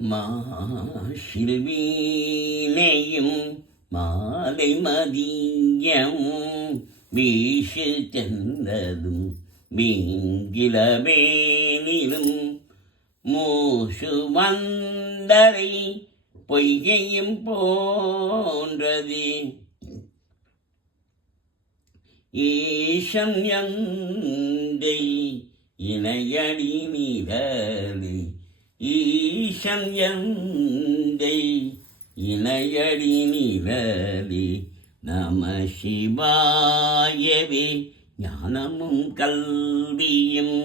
மாசில் வீணையும் மாலை மதியமும் வீசு சென்றதும் வீங்கிலவேனிலும் மூசு வந்தரை பொய்கையும் போன்றது. ஈசன் எந்தை இணையடி நிழலை, ஈசன் எந்தை இணையடி நிழலே. நம சிவாயவே ஞானமும் கல்வியும்,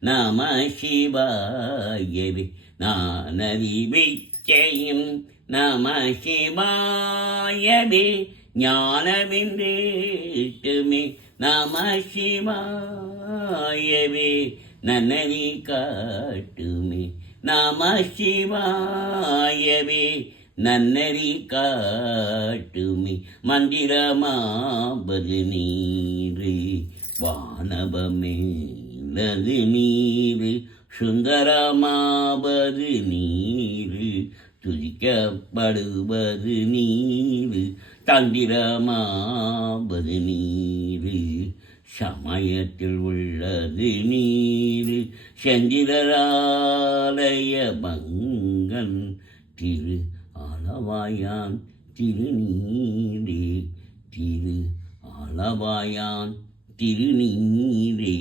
நம சிவாயவே நானறிவிச்சையும், நம சிவாயவே ஞானமென்றேட்டுமே. நம சிவாயவே நன்னறி காட்டுமே. நம சிவாயவே நன்னறி காட்டுமே. மந்திரமாவது நீரு வானவமேலது நீரு, சுந்தரமாவது நீரு துதிக்கப்படுவது நீரு, தந்திரமாவது நீரு சமயத்தில் உள்ளது நீரு. செந்திராலய பங்கன் திரு ஆலவாயான் திருநீரே, திரு ஆலவாயான் திருநீரே.